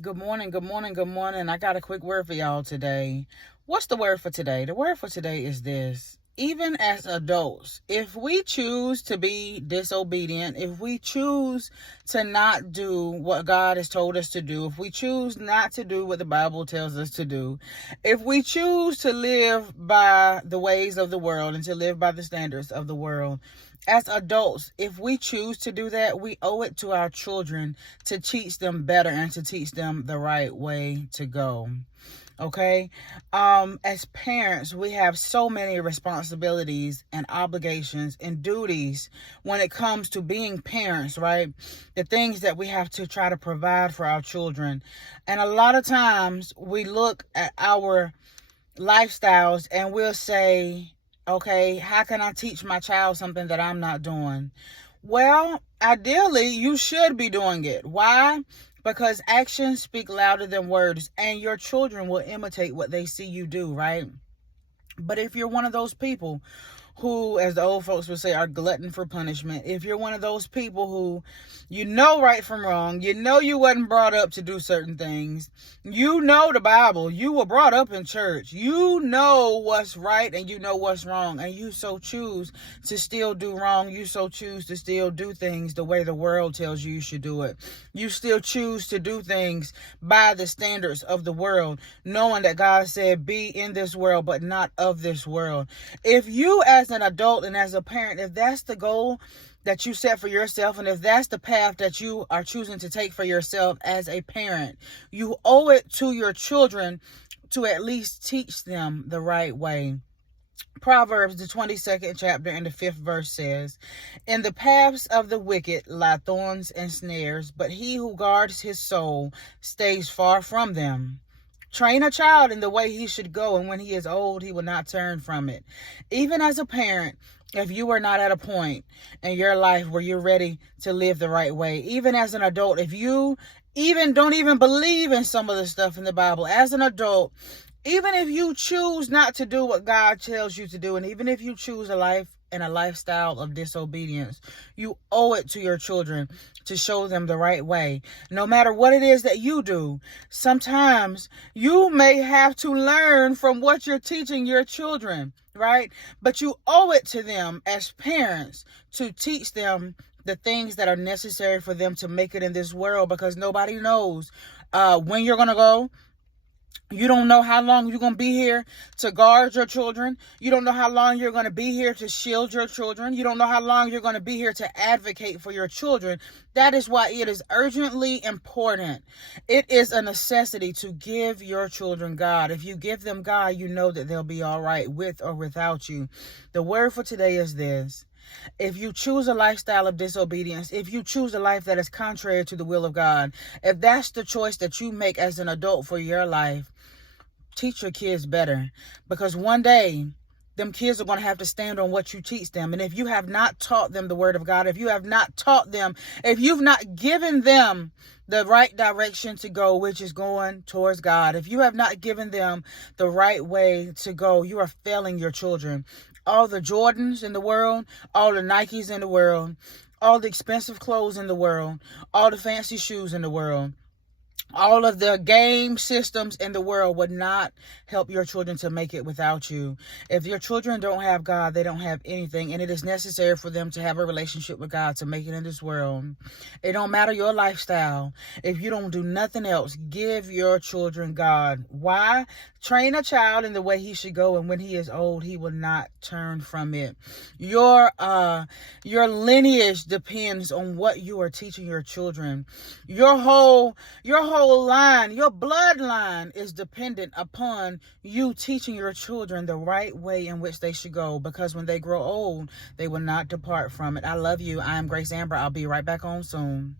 Good morning, good morning, good morning. I got a quick word for y'all today. What's the word for today? The word for today is this. Even as adults, if we choose to be disobedient, if we choose to not do what God has told us to do, if we choose not to do what the Bible tells us to do, if we choose to live by the ways of the world and to live by the standards of the world, as adults, if we choose to do that, we owe it to our children to teach them better and to teach them the right way to go. Okay. As parents, we have so many responsibilities and obligations and duties when it comes to being parents, right? The things that we have to try to provide for our children. And a lot of times we look at our lifestyles and we'll say, okay, how can I teach my child something that I'm not doing? Well, ideally, you should be doing it. Why? Because actions speak louder than words, and your children will imitate what they see you do, right? But if you're one of those people who, as the old folks would say, are glutton for punishment, if you're one of those people who you know right from wrong, you know you wasn't brought up to do certain things, you know the Bible, you were brought up in church, you know what's right and you know what's wrong, and you so choose to still do wrong, you so choose to still do things the way the world tells you should do it. You still choose to do things by the standards of the world, knowing that God said, be in this world, but not of this world. If you as an adult and as a parent, if that's the goal that you set for yourself, and if that's the path that you are choosing to take for yourself as a parent, you owe it to your children to at least teach them the right way. Proverbs, the 22nd chapter and the 5th verse says, in the paths of the wicked lie thorns and snares, but he who guards his soul stays far from them. Train a child in the way he should go, and when he is old, he will not turn from it. Even as a parent, if you are not at a point in your life where you're ready to live the right way, even as an adult, if you even don't even believe in some of the stuff in the Bible, as an adult, even if you choose not to do what God tells you to do, and even if you choose a life and a lifestyle of disobedience, you owe it to your children to show them the right way. No matter what it is that you do, sometimes you may have to learn from what you're teaching your children, right? But you owe it to them as parents to teach them the things that are necessary for them to make it in this world, because nobody knows when you're going to go. You don't know how long you're going to be here to guard your children. You don't know how long you're going to be here to shield your children. You don't know how long you're going to be here to advocate for your children. That is why it is urgently important. It is a necessity to give your children God. If you give them God, you know that they'll be all right with or without you. The word for today is this. If you choose a lifestyle of disobedience, if you choose a life that is contrary to the will of God, if that's the choice that you make as an adult for your life, teach your kids better, because one day them kids are going to have to stand on what you teach them. And if you have not taught them the word of God, if you have not taught them, if you've not given them the right direction to go, which is going towards God, if you have not given them the right way to go, you are failing your children. All the Jordans in the world, all the Nikes in the world, all the expensive clothes in the world, all the fancy shoes in the world, all of the game systems in the world would not help your children to make it without you. If your children don't have God, they don't have anything. And it is necessary for them to have a relationship with God to make it in this world. It don't matter your lifestyle. If you don't do nothing else, give your children God. Why? Train a child in the way he should go, and when he is old, he will not turn from it. Your lineage depends on what you are teaching your children. Your whole line, your bloodline is dependent upon you teaching your children the right way in which they should go, because when they grow old, they will not depart from it. I love you. I am Grace Amber. I'll be right back on soon.